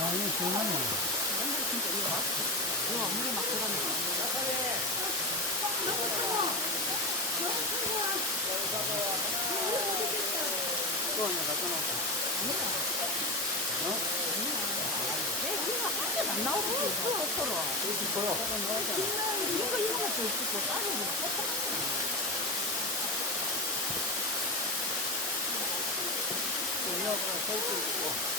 이거 시원하네. 진짜 이거 물에 막 들어가는 거. 또 하나 갖다 놓고. 내 이거 한개도 안 나오고 서로. 이렇게 보여. 이거만 더 있고 다른 거 올라가라, 서 있고.